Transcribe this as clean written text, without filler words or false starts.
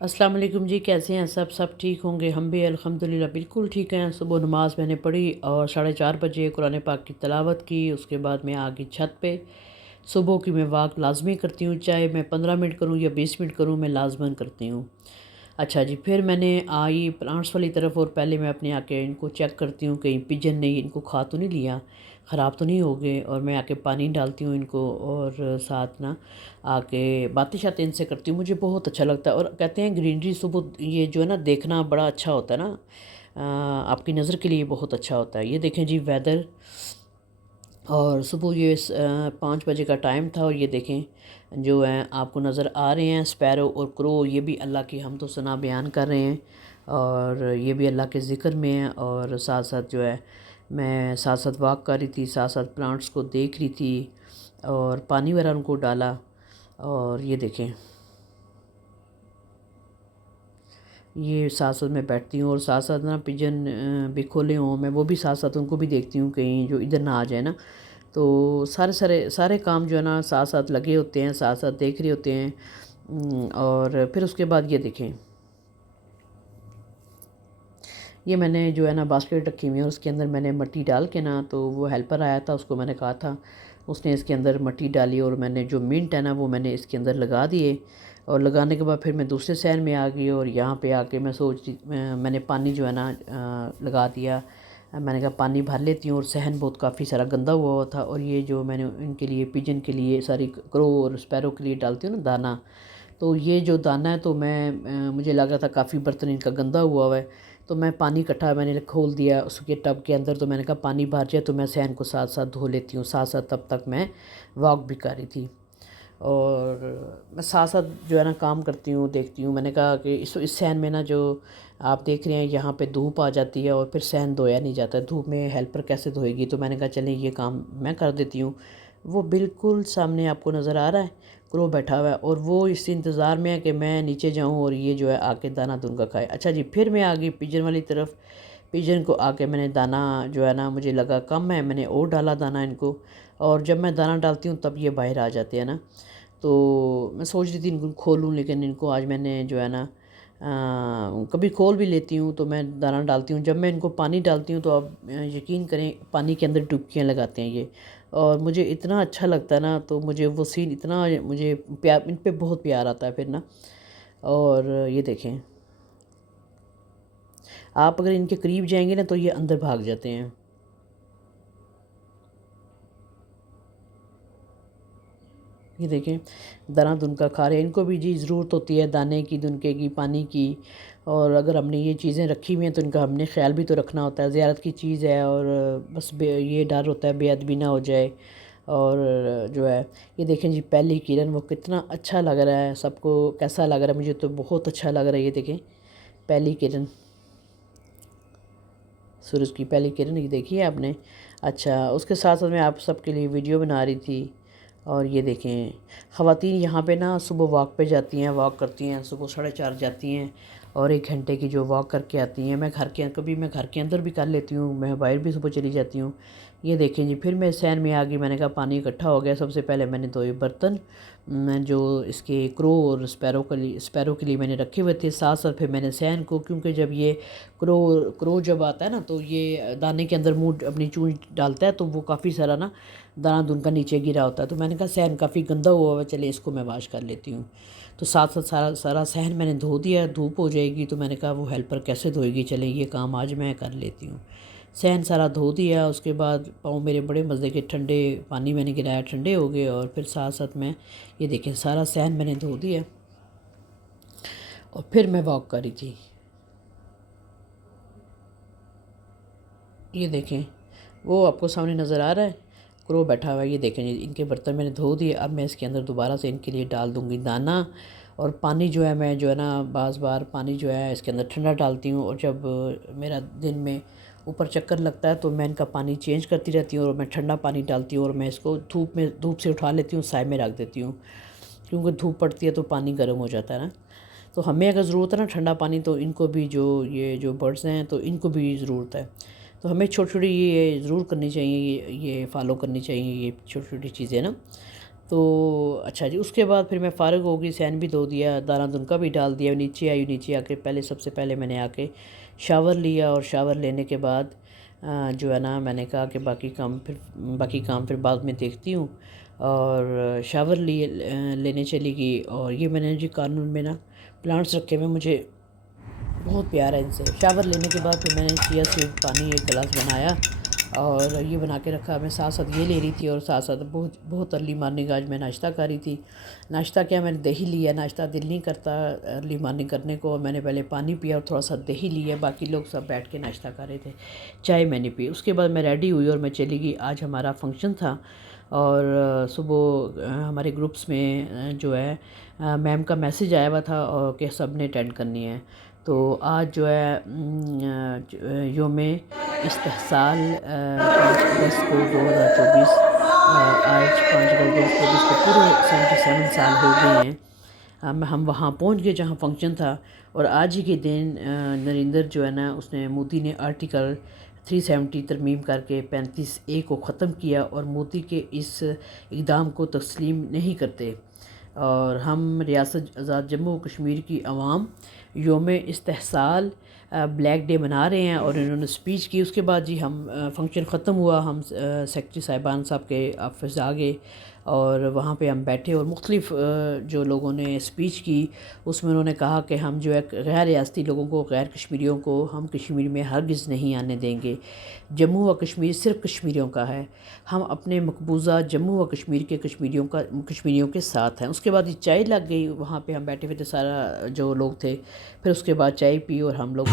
अस्सलाम वालेकुम जी। कैसे हैं सब ठीक होंगे। हम भी अल्हम्दुलिल्लाह बिल्कुल ठीक हैं। सुबह नमाज़ मैंने पढ़ी और 4:30 बजे कुरान पाक की तिलावत की। उसके बाद मैं आ गई छत पे। सुबह की मैं वॉक लाजमी करती हूँ, चाहे मैं 15 मिनट करूँ या 20 मिनट करूँ, मैं लाजमन करती हूँ। अच्छा जी, फिर मैंने आई प्लांट्स वाली तरफ और पहले मैं अपने आके इनको चेक करती हूँ कहीं पिजन ने इनको खा तो नहीं लिया, ख़राब तो नहीं हो गए। और मैं आके पानी डालती हूँ इनको और साथ ना आके बातें शातें इनसे करती हूँ। मुझे बहुत अच्छा लगता है। और कहते हैं ग्रीनरी सुबह ये जो है ना देखना बड़ा अच्छा होता है ना, आपकी नज़र के लिए बहुत अच्छा होता है। ये देखें जी वेदर, और सुबह ये 5 बजे का टाइम था। और ये देखें जो है आपको नज़र आ रहे हैं स्पैरो और क्रो, ये भी अल्लाह की हम तो सना बयान कर रहे हैं और ये भी अल्लाह के ज़िक्र में है। और साथ साथ जो है मैं साथ साथ वॉक कर रही थी, साथ साथ प्लांट्स को देख रही थी और पानी वगैरह उनको डाला। और ये देखें ये साथ साथ मैं बैठती हूँ और साथ साथ ना पिजन भी खोले हों, मैं वो भी साथ साथ उनको भी देखती हूँ कहीं जो इधर ना आ जाए ना। तो सारे सारे सारे काम जो है ना साथ साथ लगे होते हैं, साथ साथ देख रहे होते हैं। और फिर उसके बाद ये देखें, ये मैंने जो है ना बास्केट रखी हुई है और उसके अंदर मैंने मिट्टी डाल के ना, तो वो हेल्पर आया था, उसको मैंने कहा था, उसने इसके अंदर मिट्टी डाली और मैंने जो मिंट है ना वो मैंने इसके अंदर लगा दिए। और लगाने के बाद फिर मैं दूसरे सहन में आ गई और यहाँ पे आके मैं मैंने पानी जो है ना लगा दिया। मैंने कहा पानी भर लेती हूँ। और सहन बहुत काफ़ी सारा गंदा हुआ था। और ये जो मैंने इनके लिए पिजन के लिए सारी क्रो और स्पैरो के लिए डालती हूँ ना दाना, तो ये जो दाना है तो मुझे लग रहा था काफ़ी बर्तन इनका गंदा हुआ है। तो मैं पानी इकट्ठा मैंने खोल दिया उसके टब के अंदर। तो मैंने कहा पानी भर जाए तो मैं सहन को साथ साथ धो लेती हूँ, साथ साथ तब तक मैं वॉक भी कर रही थी। और मैं साथ साथ जो है ना काम करती हूँ, देखती हूँ। मैंने कहा कि इस सहन में ना जो आप देख रहे हैं यहाँ पे धूप आ जाती है और फिर सहन धोया नहीं जाता, धूप में हेल्पर कैसे धोएगी। तो मैंने कहा चलें ये काम मैं कर देती हूँ। वो बिल्कुल सामने आपको नज़र आ रहा है, क्रो बैठा हुआ है और वो इस इंतज़ार में है कि मैं नीचे जाऊँ और ये जो है आके दाना दूंगा खाए। अच्छा जी, फिर मैं आ गई पिजन वाली तरफ। पिजन को आके मैंने दाना जो है ना मुझे लगा कम है, मैंने और डाला दाना इनको। और जब मैं दाना डालती हूँ तब ये बाहर आ जाते हैं ना। तो मैं सोच रही थी इनको खोलूँ, लेकिन इनको आज मैंने जो है ना कभी खोल भी लेती हूँ तो मैं दाना डालती हूँ। जब मैं इनको पानी डालती हूँ तो आप यकीन करें पानी के अंदर डुबकियाँ लगाते हैं ये। और मुझे इतना अच्छा लगता है ना, तो मुझे वो सीन इतना मुझे प्यार, इन पे बहुत प्यार आता है फिर ना। और ये देखें, आप अगर इनके करीब जाएंगे ना तो ये अंदर भाग जाते हैं। ये देखें दाना दुनका खा रहे हैं। इनको भी जी ज़रूरत होती है दाने की, दुनके की, पानी की। और अगर हमने ये चीज़ें रखी हुई हैं तो इनका हमने ख्याल भी तो रखना होता है, ज़ियारत की चीज़ है। और बस ये डर होता है बेअदबी ना हो जाए। और जो है ये देखें जी पहली किरण, वो कितना अच्छा लग रहा है। सबको कैसा लग रहा है? मुझे तो बहुत अच्छा लग रहा है। ये देखें पहली किरण, सूरज की पहली किरण ये देखी है आपने। अच्छा, उसके साथ साथ मैं आप सबके लिए वीडियो बना रही थी। और ये देखें ख़वातीन यहाँ पे ना सुबह वॉक पे जाती हैं, वॉक करती हैं, सुबह 4:30 जाती हैं और 1 घंटे की जो वॉक करके आती हैं। मैं घर के कभी मैं घर के अंदर भी कर लेती हूँ, मैं बाहर भी सुबह चली जाती हूँ। ये देखें जी फिर मैं सहन में आ गई। मैंने कहा पानी इकट्ठा हो गया। सबसे पहले मैंने धोए बर्तन, जो इसके क्रो और स्पैरो के लिए मैंने रखे हुए थे। साथ साथ फिर मैंने सहन को, क्योंकि जब ये क्रो क्रो जब आता है ना तो ये दाने के अंदर मुंह अपनी चूंच डालता है, तो वो काफ़ी सारा ना दाना दुनका नीचे गिरा होता है। तो मैंने कहा सहन काफ़ी गंदा हुआ है, चले इसको मैं वाश कर लेती हूँ। तो साथ साथ सारा सारा सहन मैंने धो दिया। धूप हो जाएगी तो मैंने कहा वो हेल्पर कैसे धोएगी, चले ये काम आज मैं कर लेती हूँ। सहन सारा धो दिया। उसके बाद पाँव मेरे बड़े मज़े के ठंडे पानी मैंने गिराया, ठंडे हो गए। और फिर साथ साथ मैं ये देखें सारा सहन मैंने धो दिया और फिर मैं वॉक करी थी। ये देखें वो आपको सामने नज़र आ रहा है, क्रो बैठा हुआ है। ये देखें इनके बर्तन मैंने धो दिए। अब मैं इसके अंदर दोबारा से इनके लिए डाल दूँगी दाना। और पानी जो है मैं जो है ना बाज़ बार पानी जो है इसके अंदर ठंडा डालती हूँ। और जब मेरा दिन में ऊपर चक्कर लगता है तो मैं इनका पानी चेंज करती रहती हूँ और मैं ठंडा पानी डालती हूँ। और मैं इसको धूप से उठा लेती हूँ, साए में रख देती हूँ, क्योंकि धूप पड़ती है तो पानी गर्म हो जाता है ना। तो हमें अगर ज़रूरत है ना ठंडा पानी, तो इनको भी जो ये जो बर्ड्स हैं तो इनको भी ज़रूरत है। तो हमें छोटी छोटी ये ज़रूर करनी चाहिए, ये फॉलो करनी चाहिए ये छोटी छोटी चीज़ें ना। تو اچھا جی، اس کے بعد پھر میں فارغ ہو گئی، سین بھی دھو دیا، دانہ دن کا بھی ڈال دیا، نیچے آئی، نیچے آ کے سب سے پہلے میں نے آ کے شاور لیا، اور شاور لینے کے بعد جو ہے نا میں نے کہا کہ باقی کام پھر بعد میں دیکھتی ہوں، اور شاور لینے چلی گئی۔ اور یہ میں نے جی کارنر میں نا پلانٹس رکھے ہوئے، مجھے بہت پیار ہے ان سے۔ شاور لینے کے بعد پھر میں نے چیا سیڈ پانی ایک گلاس بنایا اور یہ بنا کے رکھا، میں ساتھ ساتھ یہ لے رہی تھی، اور ساتھ ساتھ بہت ارلی مارننگ آج میں ناشتہ کر رہی تھی۔ ناشتہ کیا، میں نے دہی لیا، ناشتہ دل نہیں کرتا ارلی مارننگ کرنے کو، میں نے پہلے پانی پیا اور تھوڑا سا دہی لیا، باقی لوگ سب بیٹھ کے ناشتہ کر رہے تھے، چائے میں نے پی۔ اس کے بعد میں ریڈی ہوئی اور میں چلی گئی، آج ہمارا فنکشن تھا، اور صبح ہمارے گروپس میں جو ہے میم کا میسیج آیا ہوا تھا اور کہ سب نے اٹینڈ کرنی ہے۔ تو آج جو ہے یوم استحصال 5 اگست کو 2024، آج 5 اگست 2024 کو پورے 77 سال ہو گئے ہیں۔ ہم وہاں پہنچ گئے جہاں فنکشن تھا، اور آج ہی کے دن نریندر جو ہے نا مودی نے آرٹیکل 370 ترمیم کر کے 35A کو ختم کیا، اور مودی کے اس اقدام کو تسلیم نہیں کرتے، اور ہم ریاست آزاد جموں و کشمیر کی عوام یوم استحصال بلیک ڈے منا رہے ہیں، اور انہوں نے اسپیچ کی۔ اس کے بعد جی ہم فنکشن ختم ہوا، ہم سیکرٹری صاحبان صاحب کے آفس آ گئے، اور وہاں پہ ہم بیٹھے، اور مختلف جو لوگوں نے اسپیچ کی اس میں انہوں نے کہا کہ ہم جو ہے غیر ریاستی لوگوں کو، غیر کشمیریوں کو ہم کشمیر میں ہرگز نہیں آنے دیں گے، جموں و کشمیر صرف کشمیریوں کا ہے، ہم اپنے مقبوضہ جموں و کشمیر کے کشمیریوں کے ساتھ ہیں۔ اس کے بعد یہ چائے لگ گئی، وہاں پہ ہم بیٹھے ہوئے تھے، سارا جو لوگ تھے، پھر اس کے بعد چائے پی اور ہم لوگ